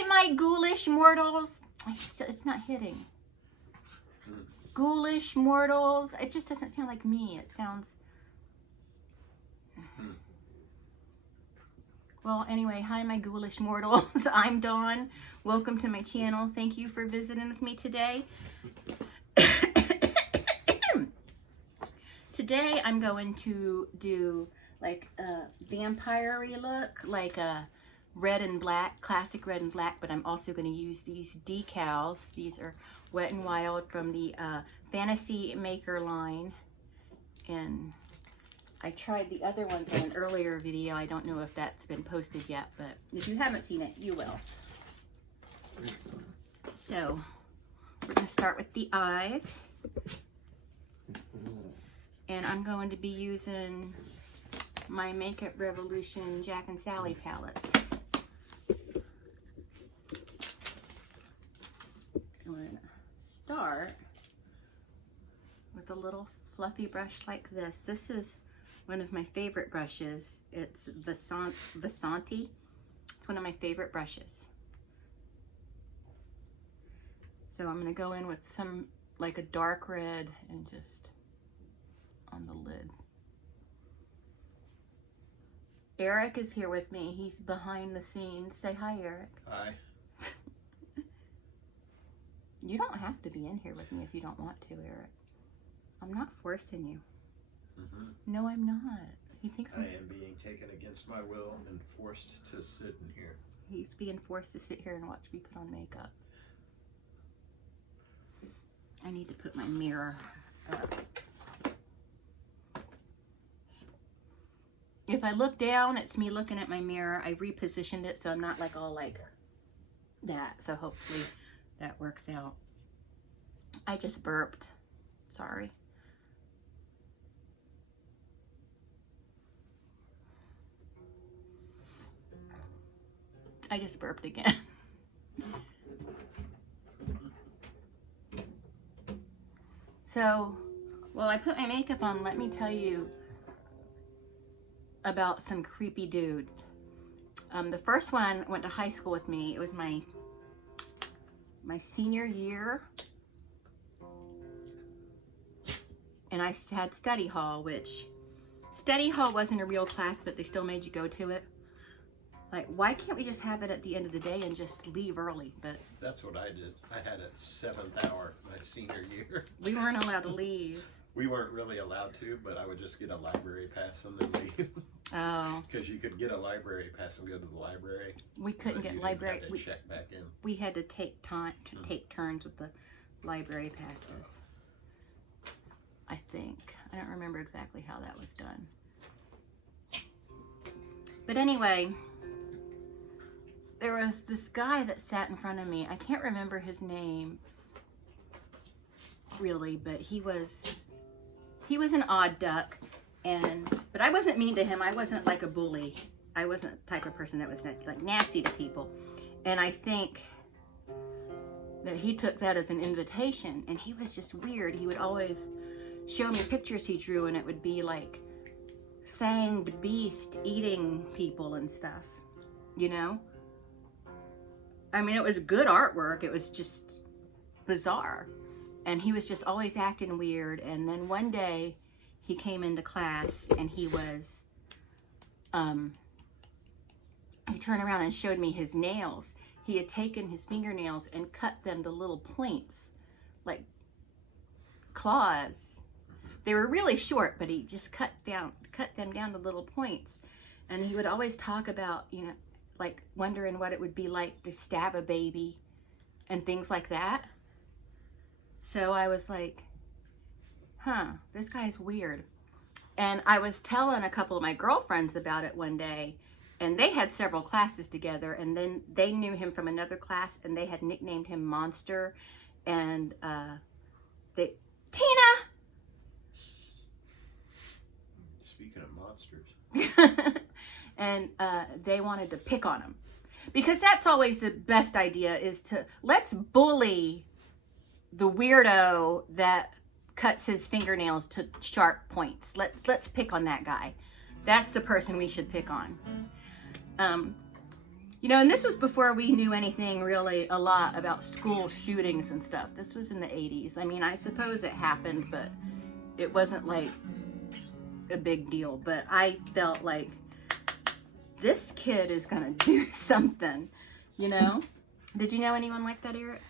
Hi, my ghoulish mortals. It's not hitting. Ghoulish mortals. It just doesn't sound like me. It sounds... Well, anyway, hi, my ghoulish mortals. I'm Dawn. Welcome to my channel. Thank you for visiting with me today. Today, I'm going to do like a vampire-y look, like a red and black, classic red and black, but I'm also going to use these decals. These are Wet and Wild from the Fantasy Maker line. And I tried the other ones in an earlier video. I don't know if that's been posted yet, but if you haven't seen it, you will. So, we're going to start with the eyes. And I'm going to be using my Makeup Revolution Jack and Sally palettes. I'm going to start with a little fluffy brush like this. This is one of my favorite brushes. It's Vasanti. It's one of my favorite brushes. So I'm going to go in with some, like a dark red, and just on the lid. Eric is here with me. He's behind the scenes. Say hi, Eric. Hi. You don't have to be in here with me if you don't want to, Eric. I'm not forcing you. No, I'm not. He thinks I am being taken against my will and forced to sit in here. He's being forced to sit here and watch me put on makeup. I need to put my mirror up. If I look down, it's me looking at my mirror. I repositioned it so I'm not like all like that. So hopefully that works out. I just burped. Sorry. I just burped again. So, while I put my makeup on, let me tell you about some creepy dudes. The first one went to high school with me. It was my senior year. And I had study hall, which study hall wasn't a real class, but they still made you go to it. Like, why can't we just have it at the end of the day and just leave early? But that's what I did. I had a 7th hour my senior year. We weren't allowed to leave. We weren't really allowed to, but I would just get a library pass and then leave. Oh. Because you could get a library pass and go to the library. We couldn't get library. We check back in. We had to take turns with the library passes. I think. I don't remember exactly how that was done. But anyway, there was this guy that sat in front of me. I can't remember his name really, but he was an odd duck, but I wasn't mean to him. I wasn't like a bully. I wasn't the type of person that was like nasty to people. And I think that he took that as an invitation, and he was just weird. He would always show me pictures he drew, and it would be like fanged beast eating people and stuff, you know? I mean, it was good artwork. It was just bizarre. And he was just always acting weird. And then one day he came into class and he was, he turned around and showed me his nails. He had taken his fingernails and cut them to little points, like claws. They were really short, but he just cut them down to little points. And he would always talk about, you know, like wondering what it would be like to stab a baby and things like that. So I was like, huh, this guy's weird. And I was telling a couple of my girlfriends about it one day, and they had several classes together, and then they knew him from another class, and they had nicknamed him Monster. And Tina! Speaking of monsters. And they wanted to pick on him, because that's always the best idea, is to let's bully the weirdo that cuts his fingernails to sharp points. Let's pick on that guy. That's the person we should pick on. You know, and this was before we knew anything really a lot about school shootings and stuff. This was in the 80s. I mean, I suppose it happened, but it wasn't like a big deal. But I felt like this kid is gonna do something, you know? Did you know anyone like that, Eric?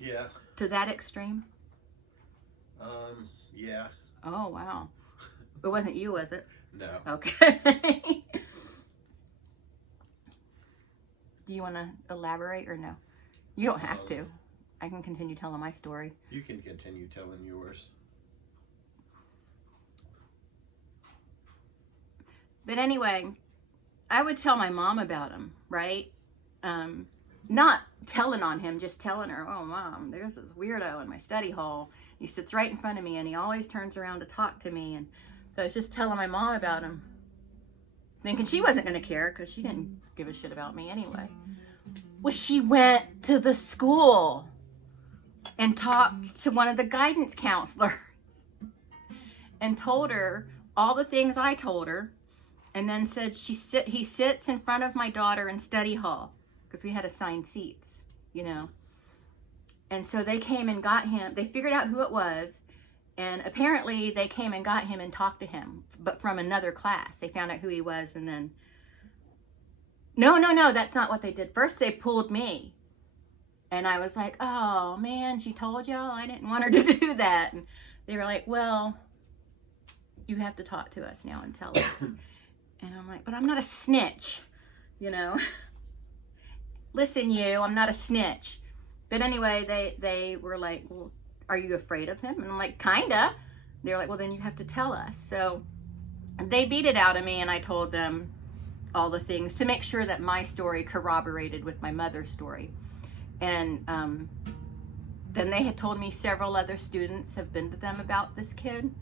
Yeah. To that extreme? Yeah. Oh, wow. It wasn't you, was it? No. Okay. Do you want to elaborate or no? You don't have to. I can continue telling my story. You can continue telling yours. But anyway, I would tell my mom about him, right? Not telling on him, just telling her, oh, Mom, there's this weirdo in my study hall. He sits right in front of me, and he always turns around to talk to me. And so I was just telling my mom about him, thinking she wasn't going to care because she didn't give a shit about me anyway. Well, she went to the school and talked to one of the guidance counselors and told her all the things I told her, and then said he sits in front of my daughter in study hall because we had assigned seats, you know. And so they came and got him. They figured out who it was, and apparently they came and got him and talked to him, but from another class. They found out who he was, and then no, that's not what they did. First they pulled me, and I was like, oh man, she told y'all I didn't want her to do that. And they were like, well, you have to talk to us now and tell us. And I'm like, but I'm not a snitch, you know. Listen, I'm not a snitch. But anyway, they were like, well, are you afraid of him? And I'm like, kinda. They were like, well, then you have to tell us. So they beat it out of me, and I told them all the things to make sure that my story corroborated with my mother's story. And then they had told me several other students have been to them about this kid.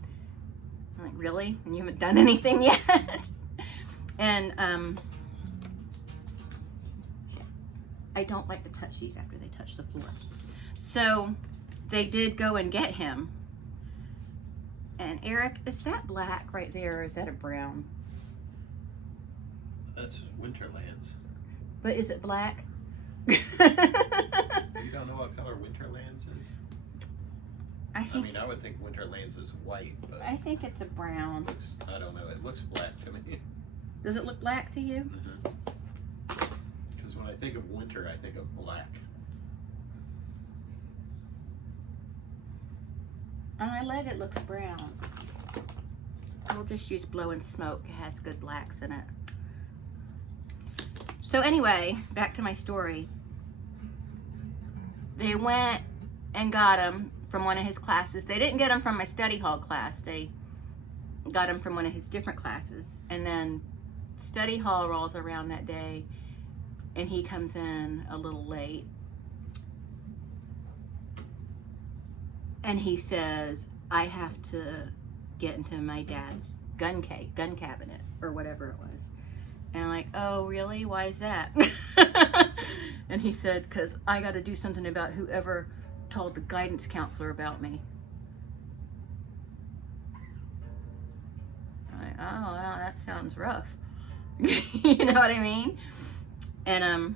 I'm like, really? And you haven't done anything yet? And I don't like to touch these after they touch the floor. So they did go and get him. And Eric, is that black right there, or is that a brown? That's Winterlands. But is it black? You don't know what color Winterlands is? I mean, I would think Winterlands is white, but I think it's a brown. I don't know. It looks black to me. Does it look black to you? Because when I think of winter, I think of black. On my leg, it looks brown. I'll just use blowing smoke. It has good blacks in it. So anyway, back to my story. They went and got him from one of his classes. They didn't get him from my study hall class. They got him from one of his different classes. And then study hall rolls around that day, and he comes in a little late. And he says, I have to get into my dad's gun cabinet, or whatever it was. And I'm like, oh, really? Why is that? And he said, because I got to do something about whoever told the guidance counselor about me. I'm like, oh, wow, that sounds rough. You know what I mean? And,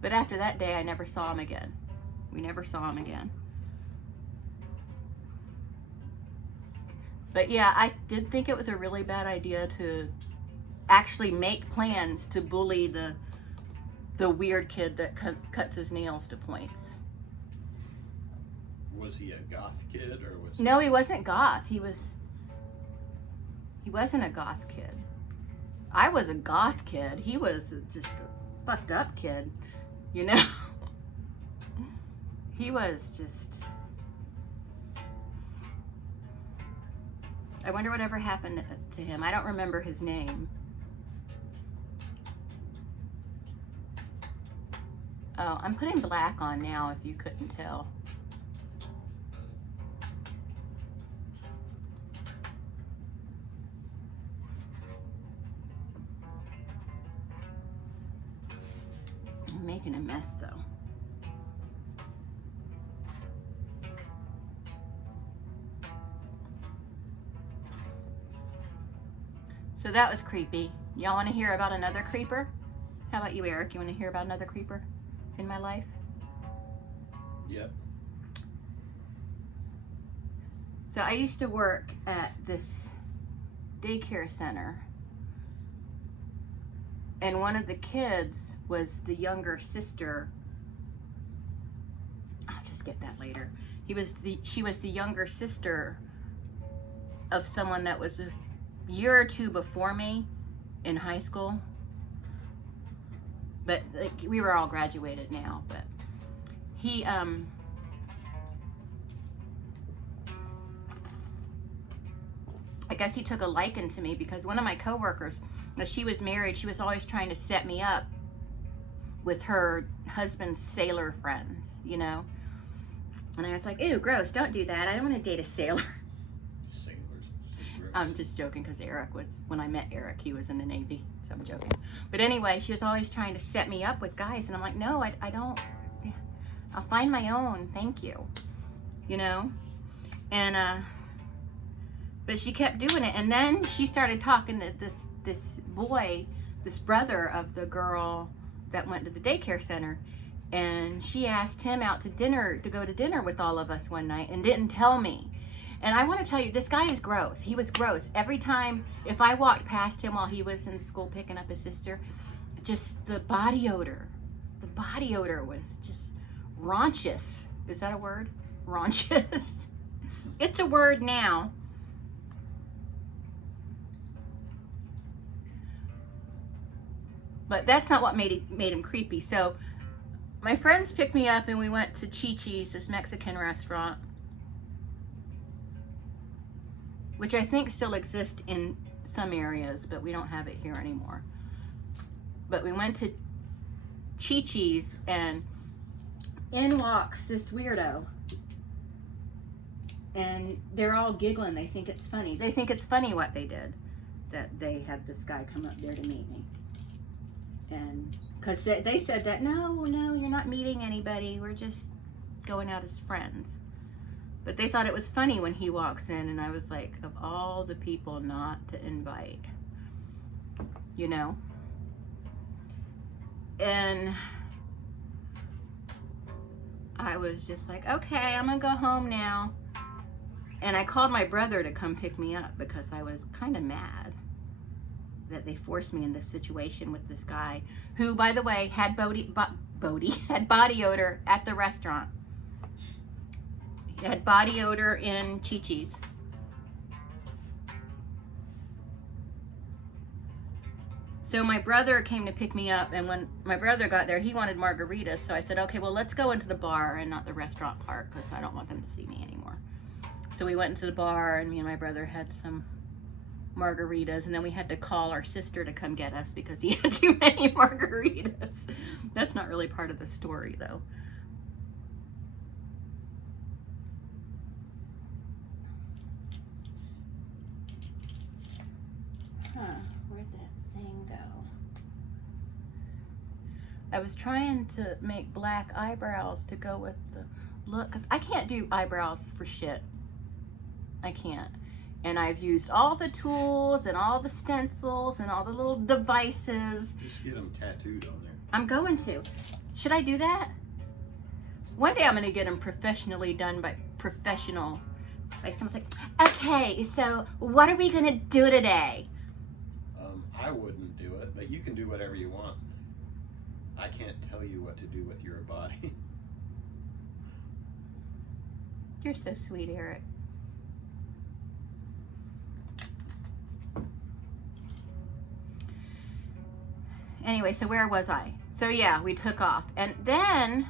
but after that day, I never saw him again. We never saw him again. But yeah, I did think it was a really bad idea to actually make plans to bully the weird kid that cuts his nails to points. Was he a goth kid, or was No, he wasn't goth. He wasn't a goth kid. I was a goth kid. He was just a fucked up kid, you know? He was just... I wonder whatever happened to him. I don't remember his name. Oh, I'm putting black on now if you couldn't tell. I'm making a mess though. So that was creepy. Y'all want to hear about another creeper? How about you, Eric? You want to hear about another creeper in my life? Yep. So I used to work at this daycare center, and one of the kids was the younger sister. I'll just get that later. She was the younger sister of someone that was a year or two before me in high school. But like, we were all graduated now, but he I guess he took a liking to me because one of my coworkers, when she was married, she was always trying to set me up with her husband's sailor friends, you know? And I was like, ew, gross, don't do that. I don't want to date a sailor. Sailors. I'm just joking because when I met Eric, he was in the Navy, so I'm joking. But anyway, she was always trying to set me up with guys, and I'm like, no, I don't. I'll find my own, thank you. You know? And, but she kept doing it, and then she started talking to this boy, this brother of the girl that went to the daycare center, and she asked him out to go to dinner with all of us one night and didn't tell me. And I want to tell you, this guy is gross. He was gross. Every time, if I walked past him while he was in school picking up his sister, just the body odor was just raunchous. Is that a word? Raunchous. It's a word now. But that's not what made him creepy. So my friends picked me up and we went to Chi-Chi's, this Mexican restaurant, which I think still exists in some areas, but we don't have it here anymore. But we went to Chi-Chi's, and in walks this weirdo. And they're all giggling. They think it's funny. They think it's funny what they did, that they had this guy come up there to meet me. And because they said that, no, you're not meeting anybody. We're just going out as friends. But they thought it was funny when he walks in, and I was like, of all the people not to invite, you know? And I was just like, okay, I'm gonna go home now. And I called my brother to come pick me up because I was kind of mad that they forced me in this situation with this guy who, by the way, had body odor at the restaurant. He had body odor in Chi-Chi's. So my brother came to pick me up, and when my brother got there, he wanted margaritas. So I said, okay, well, let's go into the bar and not the restaurant part because I don't want them to see me anymore. So we went into the bar, and me and my brother had some margaritas, and then we had to call our sister to come get us because he had too many margaritas. That's not really part of the story, though. Where'd that thing go? I was trying to make black eyebrows to go with the look. I can't do eyebrows for shit. I can't. And I've used all the tools and all the stencils and all the little devices. Just get them tattooed on there. I'm going to. Should I do that? One day I'm going to get them professionally done by professional. Like someone's like, okay, so what are we going to do today? I wouldn't do it, but you can do whatever you want. I can't tell you what to do with your body. You're so sweet, Eric. Anyway, so where was I? So yeah, we took off. And then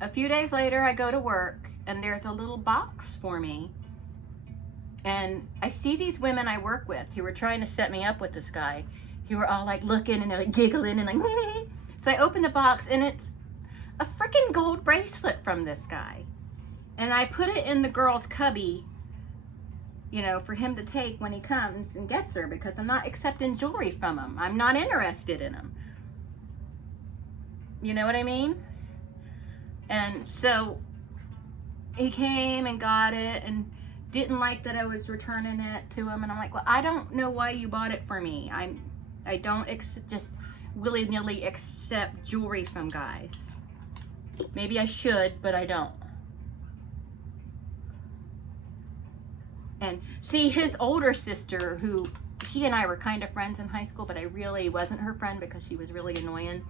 a few days later, I go to work and there's a little box for me. And I see these women I work with who were trying to set me up with this guy, who were all like looking and they're like giggling and like, so I open the box and it's a freaking gold bracelet from this guy. And I put it in the girl's cubby, you know, for him to take when he comes and gets her, because I'm not accepting jewelry from him. I'm not interested in him. You know what I mean? And so he came and got it, and didn't like that I was returning it to him, and I'm like, well, I don't know why you bought it for me. I don't just willy-nilly accept jewelry from guys. Maybe I should, but I don't. And see, his older sister, who she and I were kind of friends in high school, but I really wasn't her friend because she was really annoying.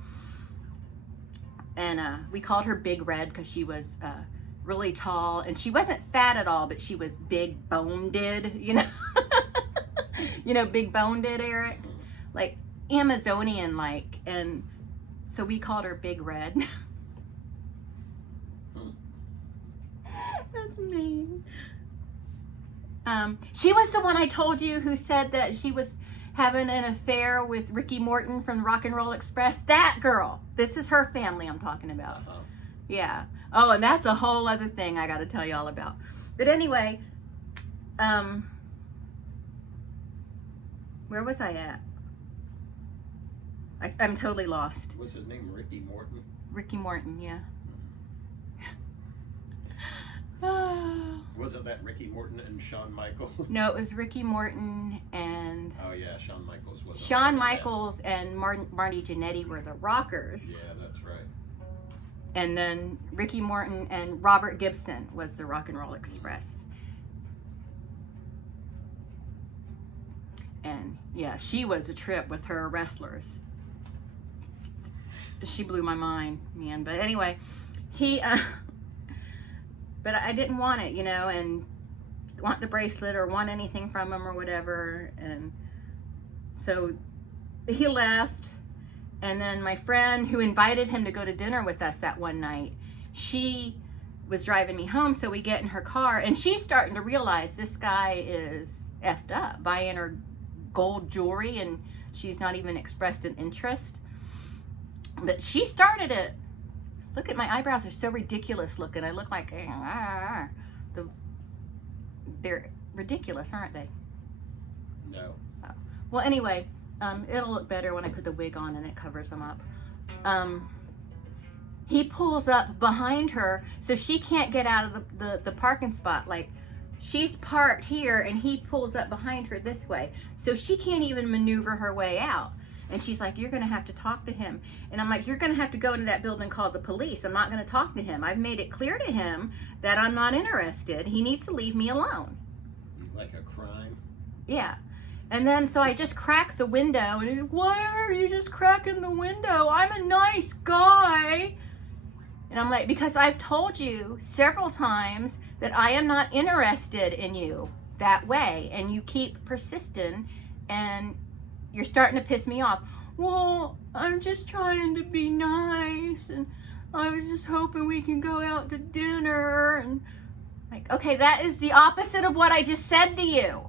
And we called her Big Red because she was really tall, and she wasn't fat at all, but she was big boned-ed, you know. You know, big boned-ed, Eric, like Amazonian like, and so we called her Big Red. That's mean. She was the one I told you who said that she was having an affair with Ricky Morton from Rock and Roll Express. That girl. This is her family I'm talking about. Yeah. Oh, and that's a whole other thing I got to tell you all about. But anyway, where was I at? I'm totally lost. What's his name? Ricky Morton? Ricky Morton, yeah. Wasn't that Ricky Morton and Shawn Michaels? No, it was Ricky Morton and... Oh, yeah, Shawn Michaels was... Shawn Michaels and Marty Jannetty were the rockers. Yeah, that's right. And then Ricky Morton and Robert Gibson was the Rock and Roll Express. And yeah, she was a trip with her wrestlers. She blew my mind, man. But anyway, but I didn't want it, you know, and want the bracelet or want anything from him or whatever. And so he left. And then my friend who invited him to go to dinner with us that one night, she was driving me home. So we get in her car, and she's starting to realize this guy is effed up, buying her gold jewelry, and she's not even expressed an interest. But she started it. Look at my eyebrows, are so ridiculous looking. I look like they're ridiculous, aren't they? No. Oh. Well, anyway, it'll look better when I put the wig on and it covers them up. He pulls up behind her so she can't get out of the parking spot. Like, she's parked here and he pulls up behind her this way, so she can't even maneuver her way out. And she's like, you're going to have to talk to him. And I'm like, you're going to have to go into that building and call the police. I'm not going to talk to him. I've made it clear to him that I'm not interested. He needs to leave me alone. Like a crime? Yeah. And then so I just cracked the window. And he's, why are you just cracking the window? I'm a nice guy. And I'm like, because I've told you several times that I am not interested in you that way. And you keep persisting, and you're starting to piss me off. Well, I'm just trying to be nice, and I was just hoping we can go out to dinner. And like, okay, that is the opposite of what I just said to you.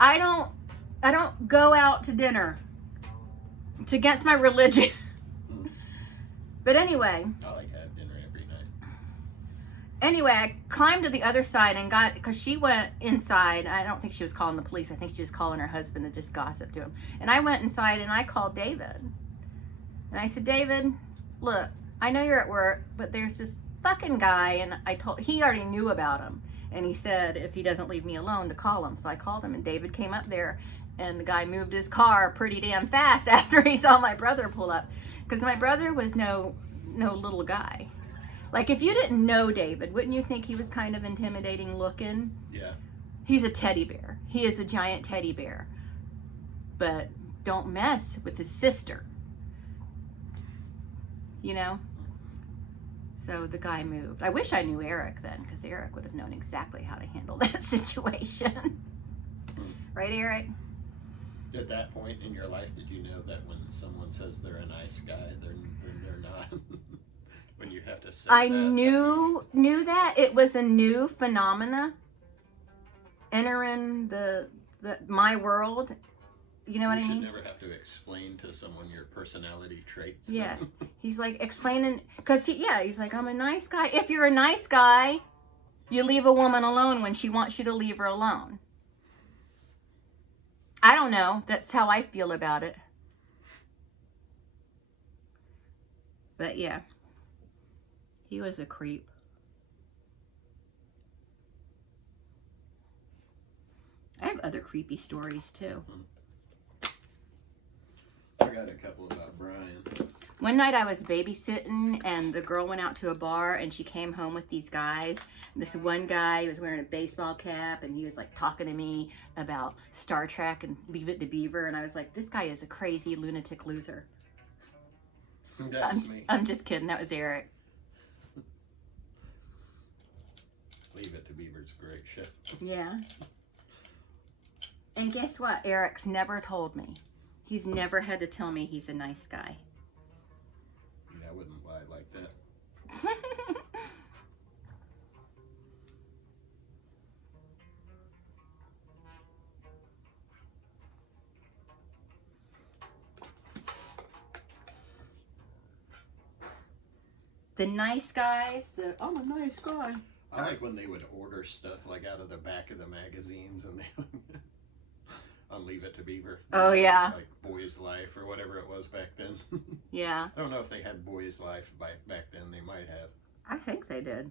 I don't go out to dinner. It's against my religion. But anyway. I like to have dinner every night. Anyway, I climbed to the other side and got, because she went inside. I don't think she was calling the police. I think she was calling her husband to just gossip to him. And I went inside and I called David. And I said, David, look, I know you're at work, but there's this fucking guy, and he already knew about him. And he said if he doesn't leave me alone to call him. So I called him, and David came up there, and the guy moved his car pretty damn fast after he saw my brother pull up. Because my brother was no little guy. Like, if you didn't know David, wouldn't you think he was kind of intimidating looking? Yeah. He's a teddy bear. He is a giant teddy bear. But don't mess with his sister. You know? So the guy moved. I wish I knew Eric then, because Eric would have known exactly how to handle that situation. Right, Eric? At that point in your life, did you know that when someone says they're a nice guy, they're not? When you have to say I that. knew that. It was a new phenomena entering my world. You know what I mean? You should never have to explain to someone your personality traits. Yeah. He's like explaining, because he's like, I'm a nice guy. If you're a nice guy, you leave a woman alone when she wants you to leave her alone. I don't know. That's how I feel about it. But yeah. He was a creep. I have other creepy stories too. I got a couple about Brian. One night I was babysitting and the girl went out to a bar and she came home with these guys. This one guy was wearing a baseball cap and he was like talking to me about Star Trek and Leave It to Beaver, and I was like, this guy is a crazy lunatic loser. That's me. I'm just kidding. That was Eric. Leave It to Beaver's a great show. Yeah. And guess what? Eric's never told me. He's never had to tell me he's a nice guy. Yeah, I wouldn't lie like that. The nice guys, I'm a nice guy. I like when they would order stuff like out of the back of the magazines and they on Leave It to Beaver. Oh, yeah. Like Boy's Life or whatever it was back then. Yeah. I don't know if they had Boy's Life back then. They might have. I think they did.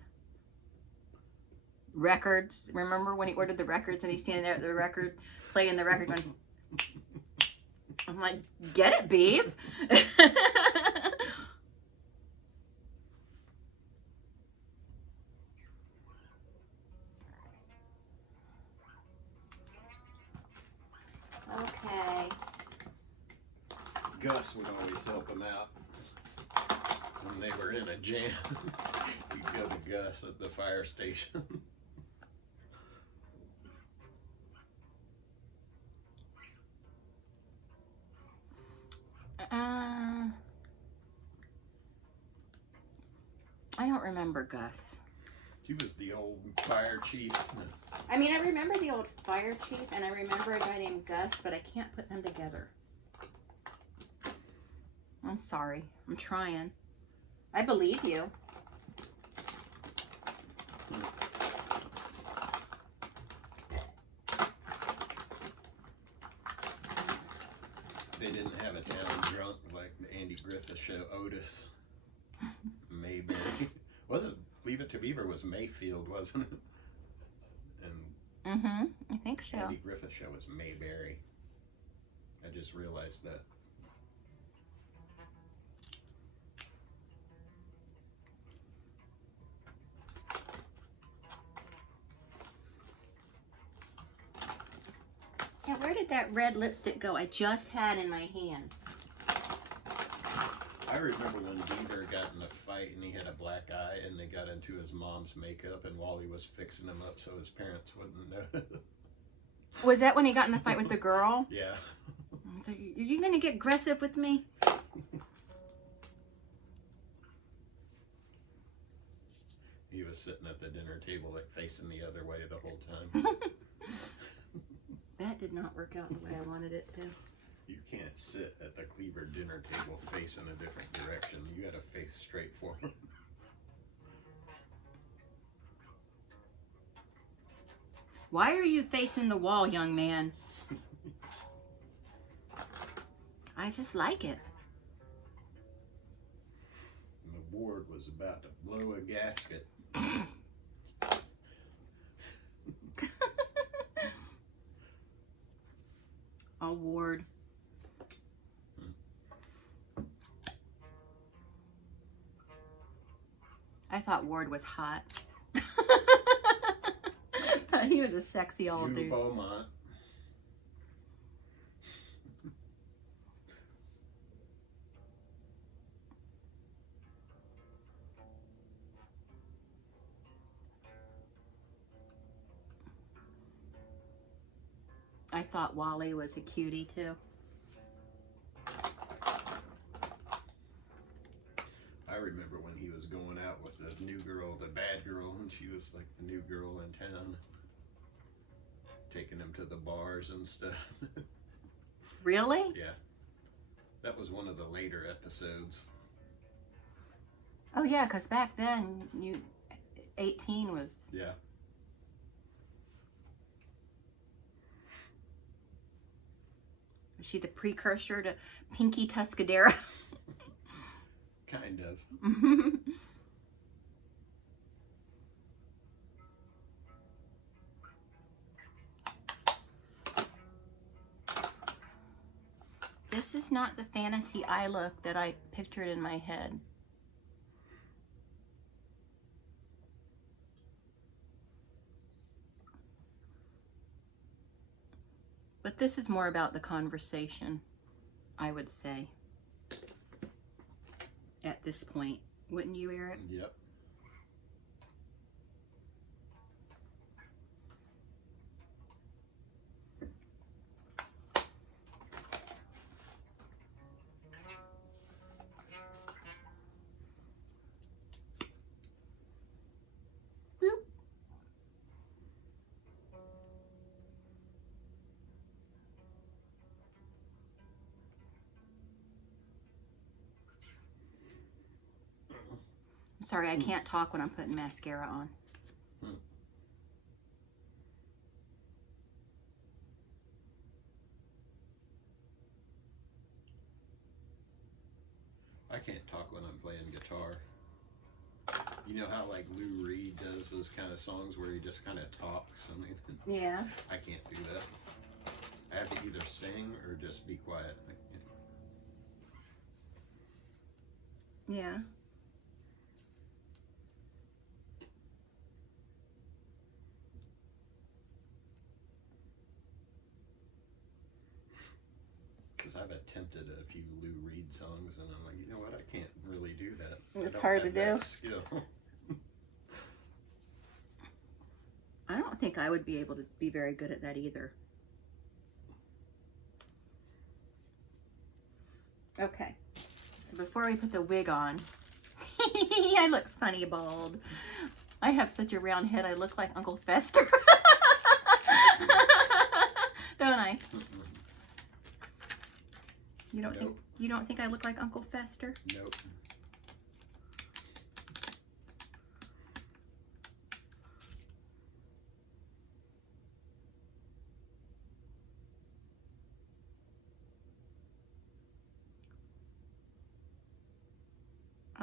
Records. Remember when he ordered the records and he's standing there at the record, playing the record going, I'm like, get it, Beeve. Okay. Gus would always help them out when they were in a jam. You'd go to Gus at the fire station. I don't remember Gus. He was the old fire chief. I mean, I remember the old fire chief, and I remember a guy named Gus, but I can't put them together. I'm sorry. I'm trying. I believe you. They didn't have a town drunk like the Andy Griffith show, Otis. Mayberry. Wasn't Leave It to Beaver was Mayfield, wasn't it? And I think so. Andy Griffith show was Mayberry. I just realized that. Yeah, where did that red lipstick go I just had in my hand? I remember when Beaver got in a fight and he had a black eye and they got into his mom's makeup and Wally was fixing him up so his parents wouldn't know. Was that when he got in the fight with the girl? Yeah. I was like, are you going to get aggressive with me? He was sitting at the dinner table like facing the other way the whole time. That did not work out the way I wanted it to. You can't sit at the Cleaver dinner table facing a different direction. You gotta face straight forward. Why are you facing the wall, young man? I just like it. And the ward was about to blow a gasket. Oh, Ward. I thought Ward was hot. He was a sexy old dude. Beaumont. I thought Wally was a cutie too. I remember when he was going out with the new girl, the bad girl, and she was like the new girl in town. Taking him to the bars and stuff. Really? Yeah. That was one of the later episodes. Oh yeah, because back then, 18 was... Yeah. Was she the precursor to Pinky Tuscadera? Kind of. This is not the fantasy eye look that I pictured in my head. But this is more about the conversation, I would say, at this point. Wouldn't you, Eric? Yep. Boop. I'm sorry, I can't talk when I'm putting mascara on. I can't talk when I'm playing guitar. You know how like Lou Reed does those kind of songs where he just kind of talks? I mean, Yeah. I can't do that. I have to either sing or just be quiet. Yeah. Because I've attempted a few Lou Reed songs and I'm like, you know what? I can't really do that. It's hard to do. Skill. I don't think I would be able to be very good at that either. Okay, so before we put the wig on, I look funny bald. I have such a round head, I look like Uncle Fester. Don't I? You don't think I look like Uncle Fester? Nope.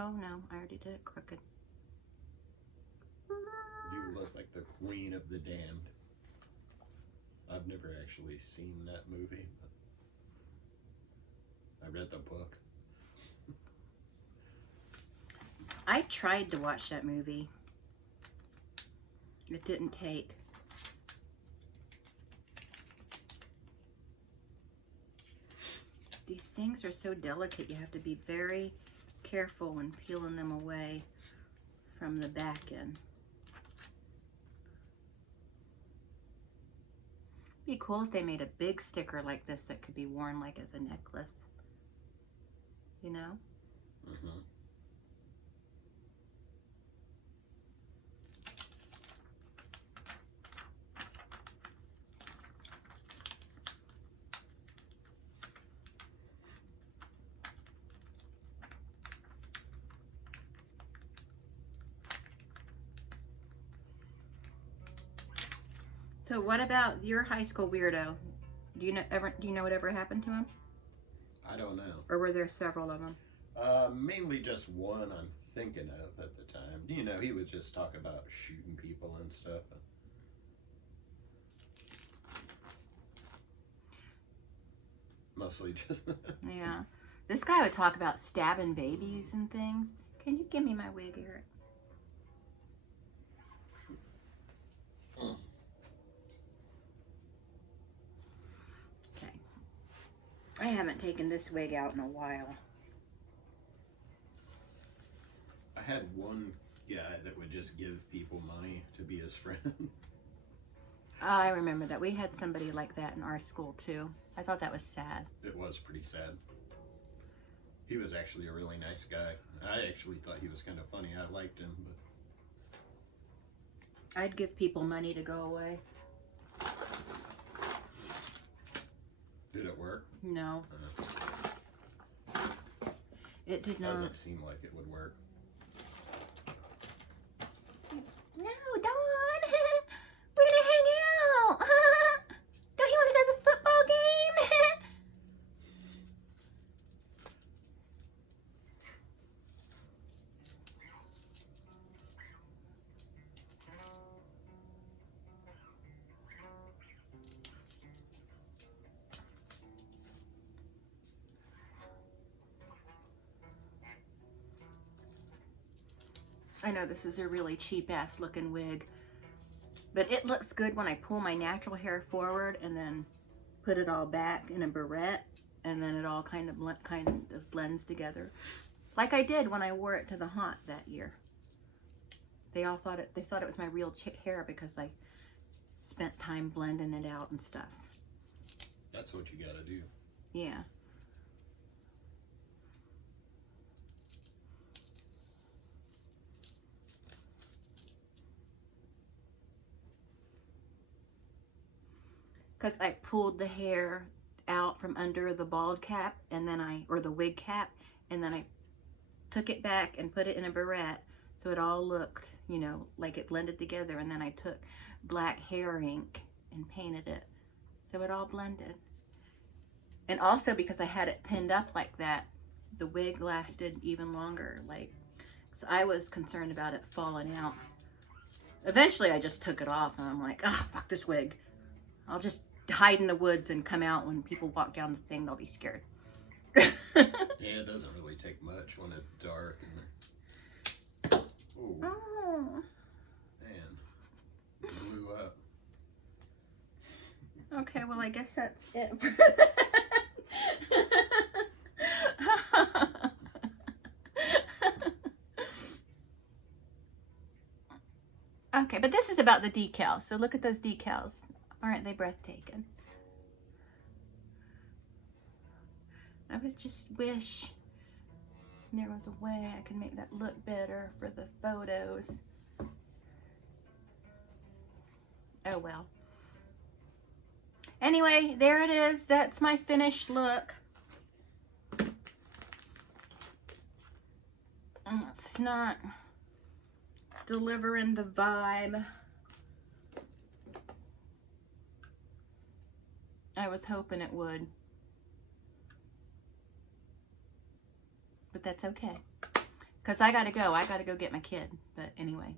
Oh no, I already did it crooked. You look like the Queen of the Damned. I've never actually seen that movie. I read the book. I tried to watch that movie. It didn't take. These things are so delicate. You have to be very careful when peeling them away from the back end. Be cool if they made a big sticker like this that could be worn like as a necklace. You know? Mm-hmm. So what about your high school weirdo? Do you know whatever happened to him? I don't know. Or were there several of them? Mainly just one I'm thinking of at the time. You know, he would just talk about shooting people and stuff. Mostly just... Yeah. This guy would talk about stabbing babies and things. Can you give me my wig, Eric? Okay. I haven't taken this wig out in a while. I had one guy that would just give people money to be his friend. I remember that. We had somebody like that in our school too. I thought that was sad. It was pretty sad. He was actually a really nice guy. I actually thought he was kind of funny. I liked him, but I'd give people money to go away. did it work? No. It did not. Doesn't seem like it would work. No, Dawn. We're gonna hang out. Don't you want to go to the football game? I know this is a really cheap ass looking wig, but it looks good when I pull my natural hair forward and then put it all back in a barrette, and then it all kind of blends together, like I did when I wore it to the haunt that year. They thought it was my real hair because I spent time blending it out and stuff. That's what you gotta do. Yeah. Because I pulled the hair out from under the bald cap, and then or the wig cap, and then I took it back and put it in a barrette, so it all looked, you know, like it blended together. And then I took black hair ink and painted it, so it all blended. And also because I had it pinned up like that, the wig lasted even longer. Like, so I was concerned about it falling out. Eventually I just took it off, and I'm like, oh, fuck this wig. I'll just hide in the woods and come out when people walk down the thing. They'll be scared. Yeah, it doesn't really take much when it's dark. And ooh, Oh. man, blew up. Okay, well, I guess that's it. Okay, but this is about the decals. So look at those decals. Aren't they breathtaking? I was just wish there was a way I could make that look better for the photos. Oh well. Anyway, there it is. That's my finished look. It's not delivering the vibe I was hoping it would. But that's okay. Because I gotta go. I gotta go get my kid. But anyway.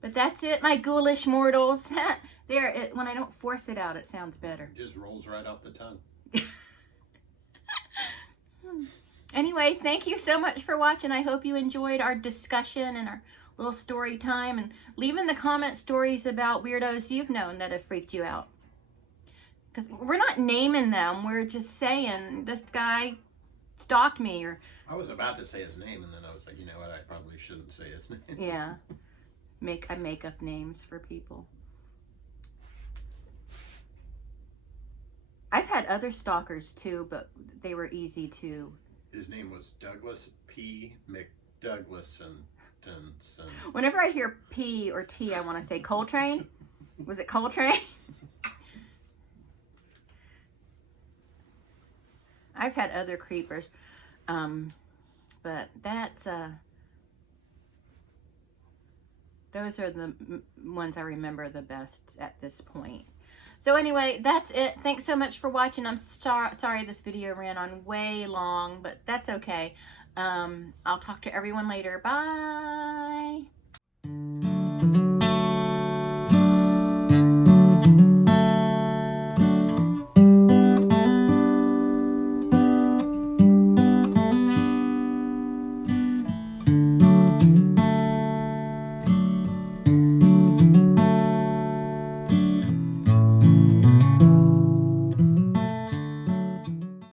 But that's it, my ghoulish mortals. There, when I don't force it out, it sounds better. It just rolls right off the tongue. Anyway, thank you so much for watching. I hope you enjoyed our discussion and our little story time. And leave in the comments stories about weirdos you've known that have freaked you out. Because we're not naming them. We're just saying, this guy stalked me. Or I was about to say his name, and then I was like, you know what, I probably shouldn't say his name. Yeah. I make up names for people. I've had other stalkers too, but they were easy to. His name was Douglas P. McDouglasson. Whenever I hear P or T, I want to say Coltrane. Was it Coltrane? I've had other creepers, but that's those are the ones I remember the best at this point. So anyway, that's it. Thanks so much for watching. I'm sorry this video ran on way long, but that's okay. I'll talk to everyone later. Bye.